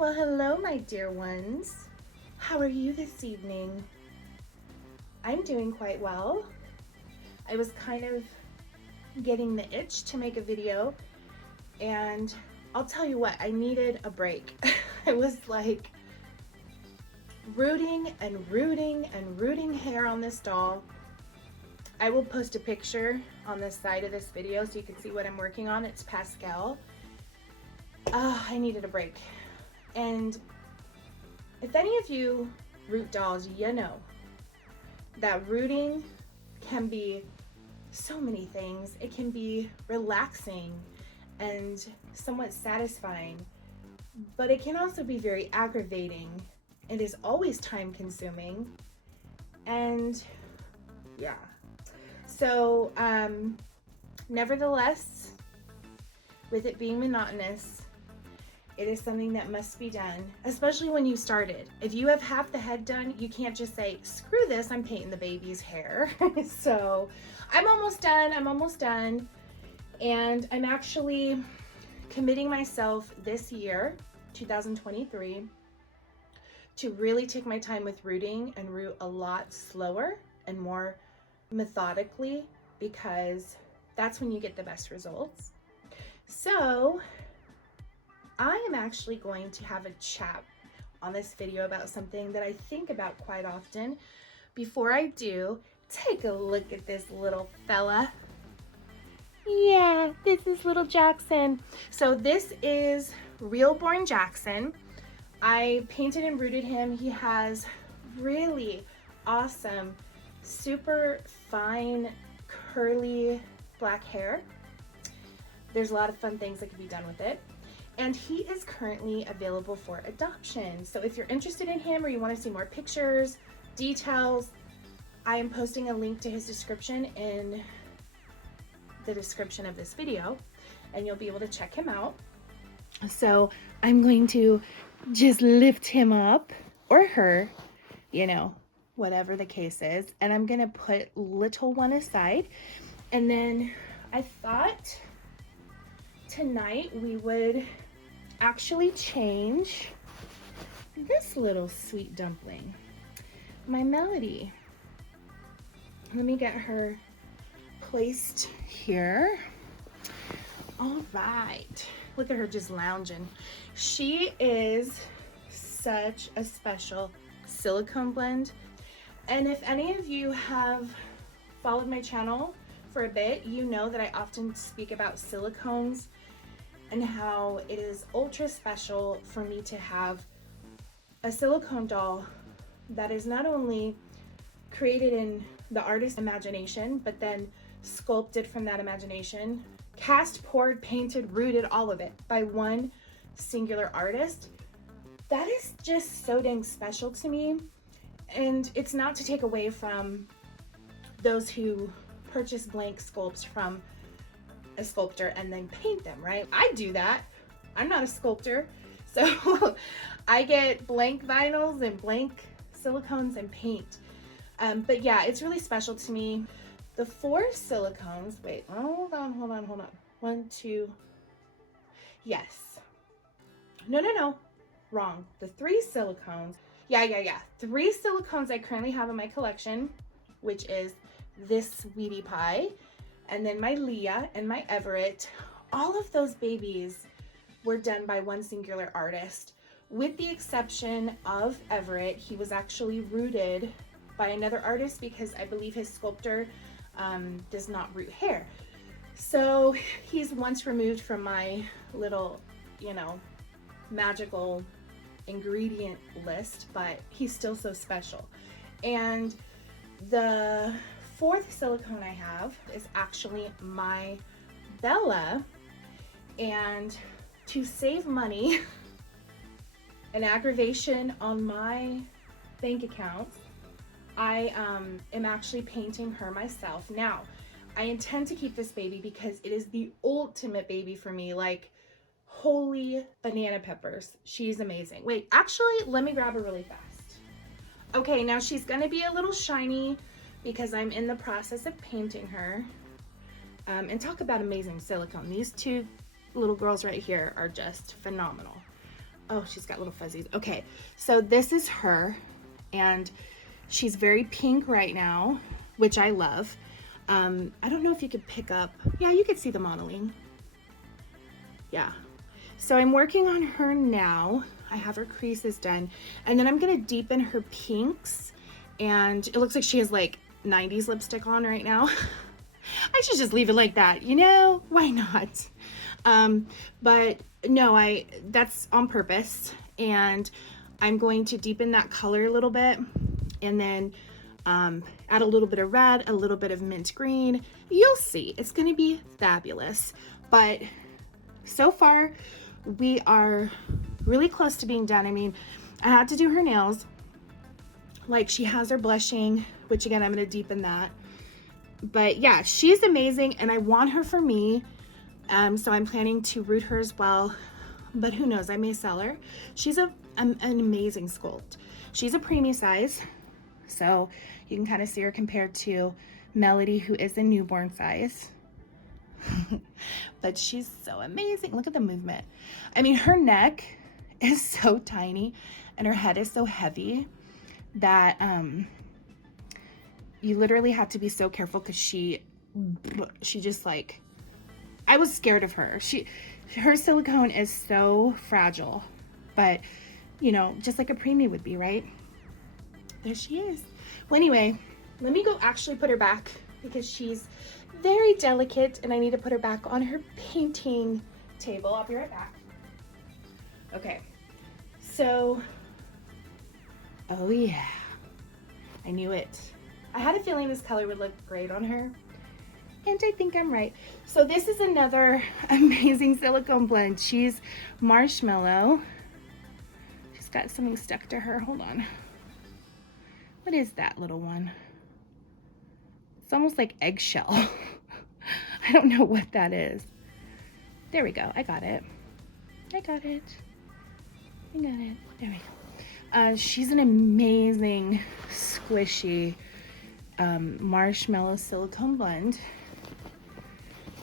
Well, hello, my dear ones. How are you this evening? I'm doing quite well. I was kind of getting the itch to make a video, and I'll tell you what, I needed a break. I was like rooting hair on this doll. I will post a picture on the side of this video so you can see what I'm working on. It's Pascal. I needed a break. And if any of you root dolls, you know that rooting can be so many things. It can be relaxing and somewhat satisfying, but it can also be very aggravating. It is always time consuming. And yeah. So, nevertheless, with it being monotonous, it is something that must be done, especially when you started. If you have half the head done, you can't just say, screw this, I'm painting the baby's hair. So I'm almost done. And I'm actually committing myself this year, 2023, to really take my time with rooting and root a lot slower and more methodically, because that's when you get the best results. So I am actually going to have a chat on this video about something that I think about quite often. Before I do, take a look at this little fella. Yeah, this is little Jackson. So this is Reborn Jackson. I painted and rooted him. He has really awesome, super fine, curly black hair. There's a lot of fun things that can be done with it. And he is currently available for adoption. So if you're interested in him or you want to see more pictures, details, I am posting a link to his description in the description of this video, and you'll be able to check him out. So I'm going to just lift him up, or her, you know, whatever the case is, and I'm gonna put little one aside. And then I thought tonight we would actually change this little sweet dumpling, my Melody. Let me get her placed here. All right, look at her just lounging. She is such a special silicone blend, and if any of you have followed my channel for a bit, you know that I often speak about silicones and how it is ultra special for me to have a silicone doll that is not only created in the artist's imagination, but then sculpted from that imagination, cast, poured, painted, rooted, all of it by one singular artist. That is just so dang special to me. And it's not to take away from those who purchase blank sculpts from a sculptor and then paint them, right? I do that. I'm not a sculptor, so I get blank vinyls and blank silicones and paint. But yeah, it's really special to me. The 4 silicones, wait, hold on. 1, 2, yes. No, wrong. The 3 silicones, yeah. 3 silicones I currently have in my collection, which is this Sweetie Pie, and then my Leah and my Everett. All of those babies were done by one singular artist, with the exception of Everett. He was actually rooted by another artist because I believe his sculptor does not root hair. So he's once removed from my little, magical ingredient list, but he's still so special. And the 4th silicone I have is actually my Bella, and to save money and aggravation on my bank account, I am actually painting her myself. Now, I intend to keep this baby because it is the ultimate baby for me. Like, holy banana peppers. She's amazing. Wait, actually, let me grab her really fast. Okay, now she's gonna be a little shiny because I'm in the process of painting her. And talk about amazing silicone. These 2 little girls right here are just phenomenal. Oh, she's got little fuzzies. Okay, so this is her, and she's very pink right now, which I love. I don't know if you could pick up, yeah, you could see the modeling. Yeah. So I'm working on her now. I have her creases done, and then I'm gonna deepen her pinks, and it looks like she has like 90s lipstick on right now. I should just leave it like that, you know? Why not? But no, that's on purpose, and I'm going to deepen that color a little bit, and then add a little bit of red, a little bit of mint green. You'll see, it's gonna be fabulous. But so far, we are really close to being done. I mean, I had to do her nails. Like, she has her blushing, which again, I'm gonna deepen that. But yeah, she's amazing, and I want her for me. So I'm planning to root her as well, but who knows, I may sell her. She's an amazing sculpt. She's a preemie size, so you can kind of see her compared to Melody, who is a newborn size. But she's so amazing. Look at the movement. I mean, her neck is so tiny and her head is so heavy that you literally have to be so careful, because she just like, I was scared of her. Her silicone is so fragile, but you know, just like a preemie would be, right? There she is. Well, anyway, let me go actually put her back, because she's very delicate and I need to put her back on her painting table. I'll be right back. Okay, so, oh yeah, I knew it. I had a feeling this color would look great on her, and I think I'm right. So this is another amazing silicone blend. She's marshmallow. She's got something stuck to her. Hold on. What is that little one? It's almost like eggshell. I don't know what that is. There we go. I got it. I got it. I got it. There we go. She's an amazing, squishy marshmallow silicone blend.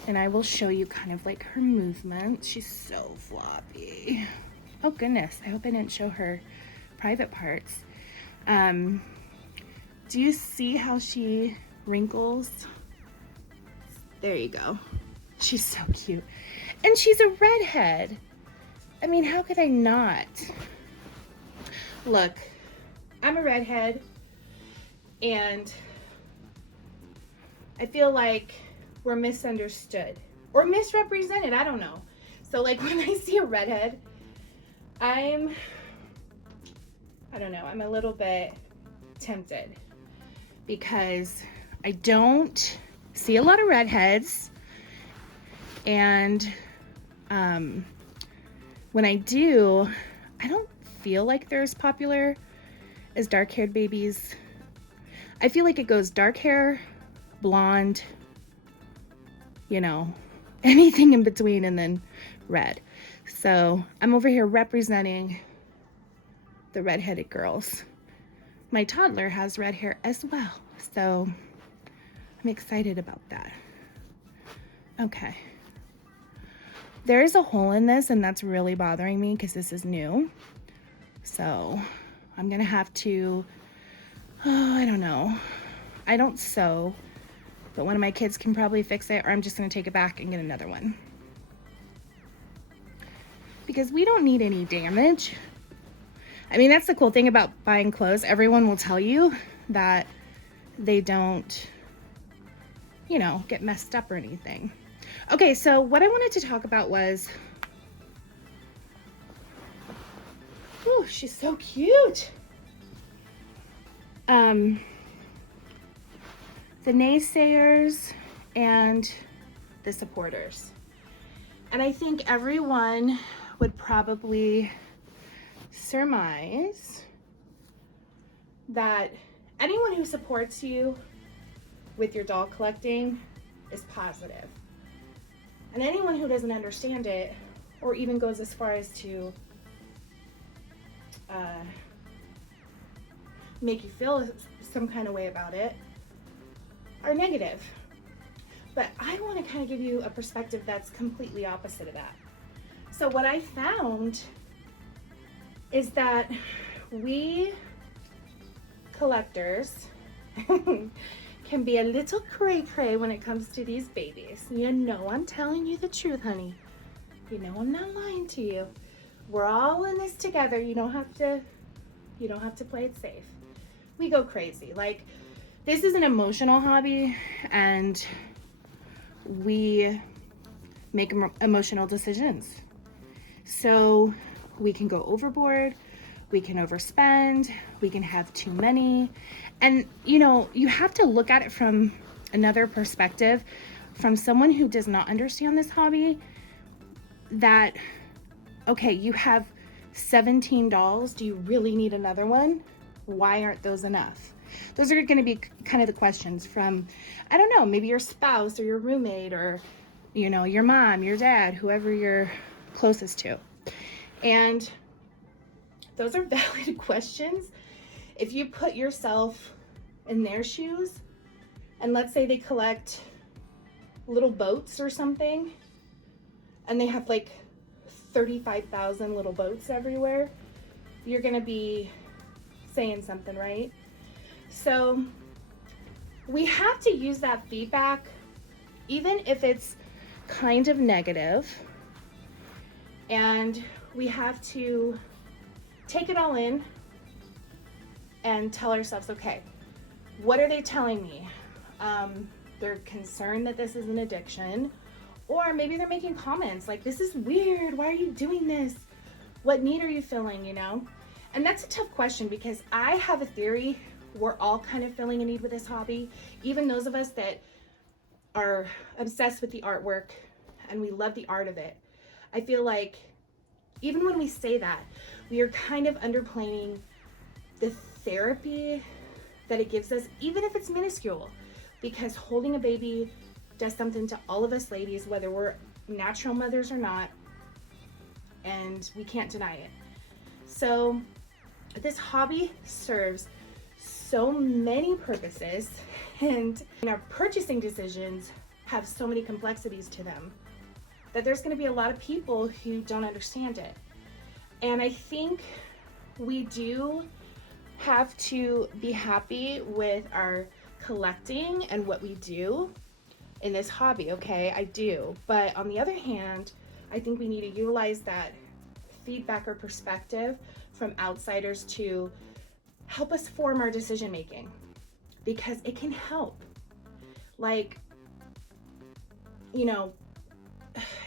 And I will show you kind of like her movement. She's so floppy. Oh goodness, I hope I didn't show her private parts. Do you see how she wrinkles? There you go. She's so cute. And she's a redhead. I mean, how could I not? Look, I'm a redhead, and I feel like we're misunderstood or misrepresented. I don't know. So like when I see a redhead, I don't know, I'm a little bit tempted, because I don't see a lot of redheads, and when I do, I don't feel like they're as popular as dark-haired babies. I feel like it goes dark hair, blonde, you know, anything in between, and then red. So I'm over here representing the redheaded girls. My toddler has red hair as well, so I'm excited about that. Okay. There is a hole in this, and that's really bothering me because this is new. So I'm gonna have to, I don't know. I don't sew, but one of my kids can probably fix it, or I'm just gonna take it back and get another one. Because we don't need any damage. I mean, that's the cool thing about buying clothes. Everyone will tell you that they don't, you know, get messed up or anything. Okay, so what I wanted to talk about was, oh, she's so cute. The naysayers and the supporters. And I think everyone would probably surmise that anyone who supports you with your doll collecting is positive. And anyone who doesn't understand it, or even goes as far as to make you feel some kind of way about it, are negative. But I want to kind of give you a perspective that's completely opposite of that. So what I found is that we collectors can be a little cray-cray when it comes to these babies. You know I'm telling you the truth, honey. You know I'm not lying to you. We're all in this together. You don't have to play it safe. We go crazy. Like, this is an emotional hobby, and we make emotional decisions. So we can go overboard, we can overspend, we can have too many. And you have to look at it from another perspective, from someone who does not understand this hobby, that, okay, you have 17 dolls. Do you really need another one? Why aren't those enough? Those are going to be kind of the questions from, I don't know, maybe your spouse or your roommate or, your mom, your dad, whoever you're closest to. And those are valid questions. If you put yourself in their shoes, and let's say they collect little boats or something, and they have like 35,000 little boats everywhere, you're gonna be saying something, right? So we have to use that feedback, even if it's kind of negative, and we have to take it all in and tell ourselves, okay, what are they telling me? They're concerned that this is an addiction, or maybe they're making comments like, this is weird, why are you doing this? What need are you feeling, And that's a tough question, because I have a theory we're all kind of feeling a need with this hobby. Even those of us that are obsessed with the artwork and we love the art of it. I feel like even when we say that, we are kind of underplaying the therapy that it gives us, even if it's minuscule, because holding a baby does something to all of us ladies, whether we're natural mothers or not, and we can't deny it. So this hobby serves so many purposes, and our purchasing decisions have so many complexities to them that there's going to be a lot of people who don't understand it. And I think we do have to be happy with our collecting and what we do in this hobby, okay? I do. But on the other hand, I think we need to utilize that feedback or perspective from outsiders to help us form our decision making, because it can help. Like,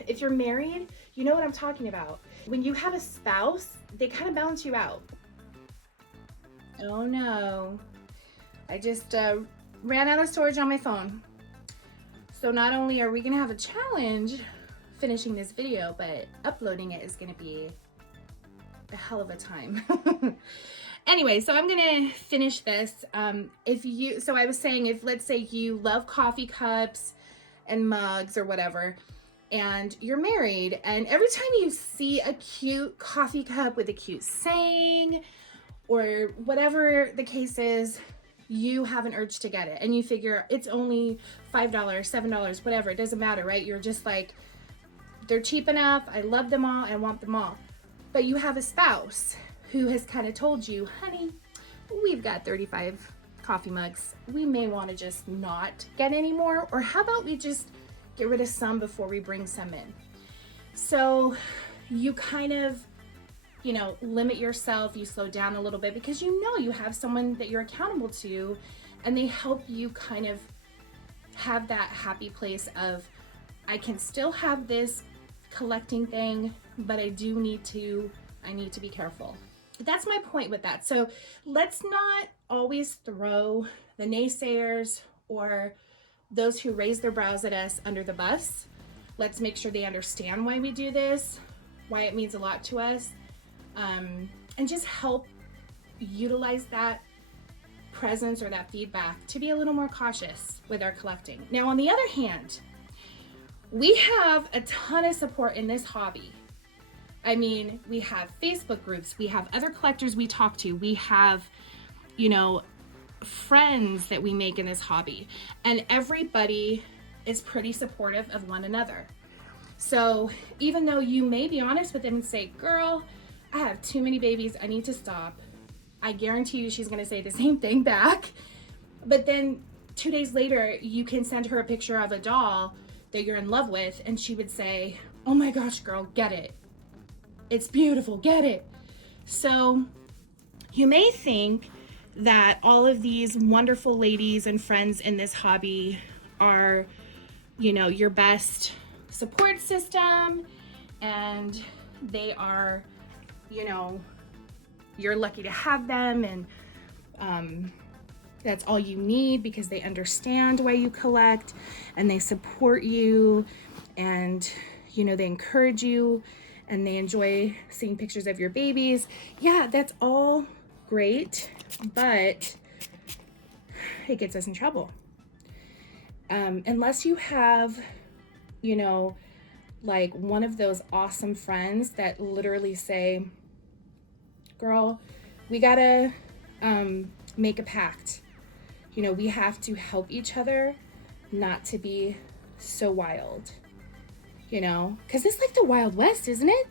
if you're married, you know what I'm talking about. When you have a spouse, they kind of balance you out. Oh no, I just ran out of storage on my phone. So not only are we gonna have a challenge finishing this video, but uploading it is gonna be a hell of a time. Anyway, so I'm gonna finish this. So I was saying, if let's say you love coffee cups and mugs or whatever, and you're married, and every time you see a cute coffee cup with a cute saying or whatever the case is, you have an urge to get it, and you figure it's only $5, $7, whatever, it doesn't matter, right? You're just like, they're cheap enough, I love them all, I want them all. But you have a spouse who has kind of told you, honey, we've got 35 coffee mugs, we may want to just not get any more, or how about we just get rid of some before we bring some in. So you kind of limit yourself, you slow down a little bit, because you have someone that you're accountable to, and they help you kind of have that happy place of, I can still have this collecting thing, but I need to be careful. That's my point with that. So let's not always throw the naysayers or those who raise their brows at us under the bus. Let's make sure they understand why we do this, why it means a lot to us, and just help utilize that presence or that feedback to be a little more cautious with our collecting. Now, on the other hand, we have a ton of support in this hobby. I mean, we have Facebook groups, we have other collectors we talk to, we have, friends that we make in this hobby, and everybody is pretty supportive of one another. So even though you may be honest with them and say, girl, I have too many babies. I need to stop. I guarantee you she's going to say the same thing back. But then 2 days later, you can send her a picture of a doll that you're in love with, and she would say, oh my gosh, girl, get it. It's beautiful, get it. So you may think that all of these wonderful ladies and friends in this hobby are, you know, your best support system, and they are, you know, you're lucky to have them, and that's all you need because they understand why you collect and they support you, and, you know, they encourage you and they enjoy seeing pictures of your babies. Yeah, that's all great, but it gets us in trouble. Unless you have, you know, like one of those awesome friends that literally say, girl, we gotta make a pact. You know, we have to help each other not to be so wild, you know, because it's like the Wild West, isn't it?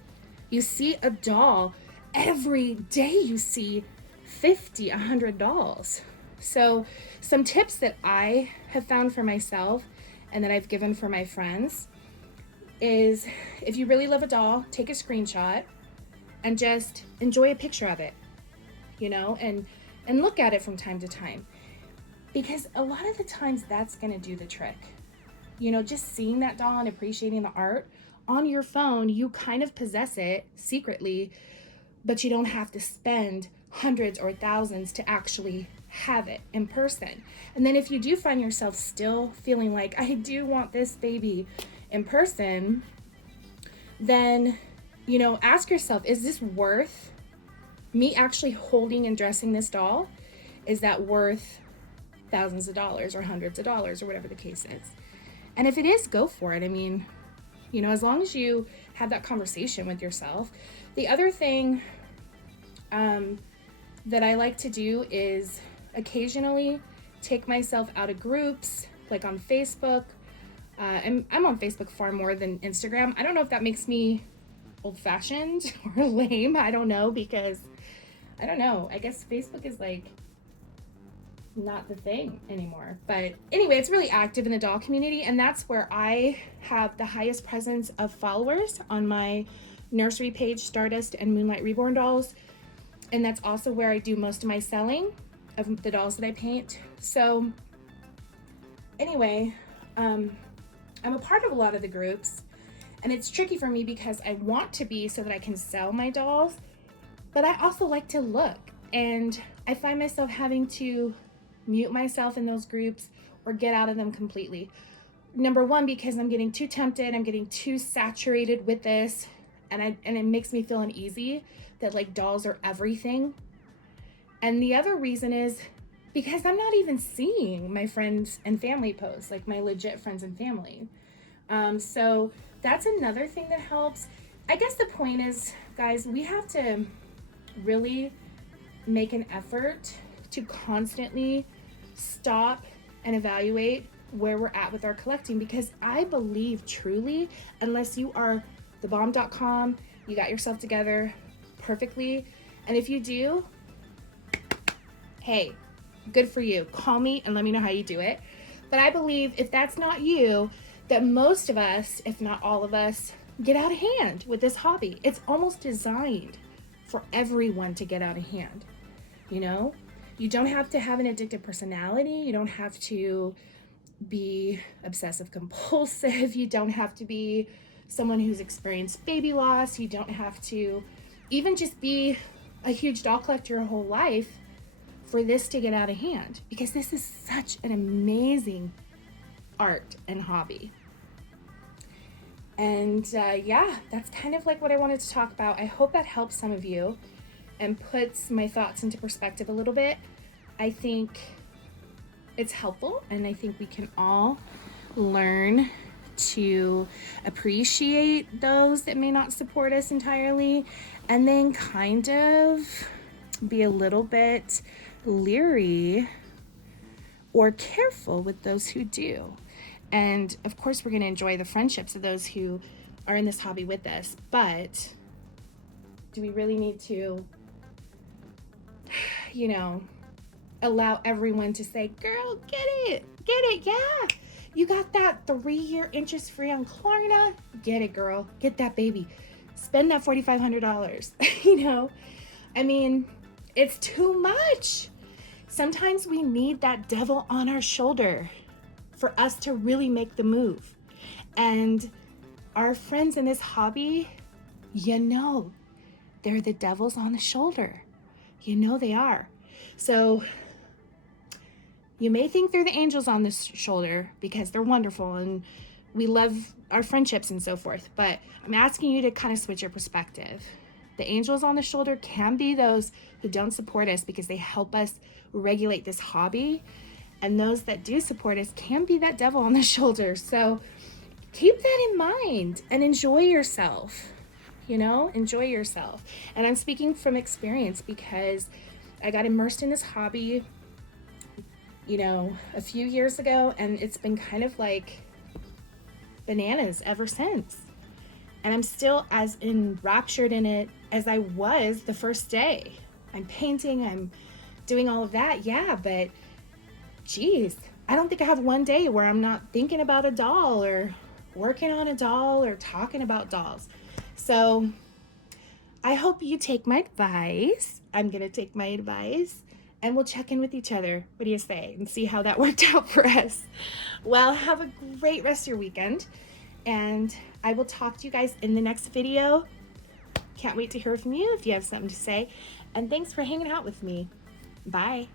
You see a doll every day, you see 50, 100 dolls. So some tips that I have found for myself and that I've given for my friends is, if you really love a doll, take a screenshot and just enjoy a picture of it, you know, and look at it from time to time, because a lot of the times that's going to do the trick. You know, just seeing that doll and appreciating the art on your phone, you kind of possess it secretly, but you don't have to spend hundreds or thousands to actually have it in person. And then if you do find yourself still feeling like, I do want this baby in person, then, you know, ask yourself, is this worth me actually holding and dressing this doll? Is that worth thousands of dollars or hundreds of dollars or whatever the case is? And if it is, go for it. I mean, you know, as long as you have that conversation with yourself. The other thing that I like to do is occasionally take myself out of groups, like on Facebook. I'm on Facebook far more than Instagram. I don't know if that makes me old-fashioned or lame. I don't know, because I don't know. I guess Facebook is like not the thing anymore. But anyway, it's really active in the doll community, and that's where I have the highest presence of followers on my nursery page, Stardust and Moonlight Reborn dolls. And that's also where I do most of my selling of the dolls that I paint. So anyway, I'm a part of a lot of the groups, and it's tricky for me because I want to be so that I can sell my dolls, but I also like to look, and I find myself having to mute myself in those groups or get out of them completely. Number one, because I'm getting too tempted, I'm getting too saturated with this, and it makes me feel uneasy that like dolls are everything. And the other reason is because I'm not even seeing my friends and family posts, like my legit friends and family. So that's another thing that helps. I guess the point is, guys, we have to really make an effort to constantly stop and evaluate where we're at with our collecting, because I believe truly, unless you are thebomb.com, you got yourself together perfectly, and if you do, hey, good for you. Call me and let me know how you do it. But I believe if that's not you, that most of us, if not all of us, get out of hand with this hobby. It's almost designed for everyone to get out of hand. You know, you don't have to have an addictive personality. You don't have to be obsessive compulsive. You don't have to be someone who's experienced baby loss. You don't have to even just be a huge doll collector your whole life for this to get out of hand, because this is such an amazing art and hobby. And yeah, that's kind of like what I wanted to talk about. I hope that helps some of you and puts my thoughts into perspective a little bit. I think it's helpful, and I think we can all learn to appreciate those that may not support us entirely, and then kind of be a little bit leery or careful with those who do. And of course, we're going to enjoy the friendships of those who are in this hobby with us, but Do we really need to, you know, allow everyone to say, girl, get it, yeah. You got that 3-year interest free on Klarna? Get it, girl, get that baby. Spend that $4,500, you know? I mean, it's too much. Sometimes we need that devil on our shoulder for us to really make the move. And our friends in this hobby, you know, they're the devils on the shoulder. You know they are. So you may think they're the angels on the shoulder because they're wonderful and we love our friendships and so forth, but I'm asking you to kind of switch your perspective. The angels on the shoulder can be those who don't support us because they help us regulate this hobby, and those that do support us can be that devil on the shoulder. So keep that in mind and enjoy yourself. You know, enjoy yourself. And I'm speaking from experience because I got immersed in this hobby, you know, a few years ago, and it's been kind of like bananas ever since. And I'm still as enraptured in it as I was the first day. I'm painting, I'm doing all of that, yeah, but geez, I don't think I have one day where I'm not thinking about a doll or working on a doll or talking about dolls. So I hope you take my advice. I'm going to take my advice and we'll check in with each other. What do you say? And see how that worked out for us. Well, have a great rest of your weekend. And I will talk to you guys in the next video. Can't wait to hear from you if you have something to say. And thanks for hanging out with me. Bye.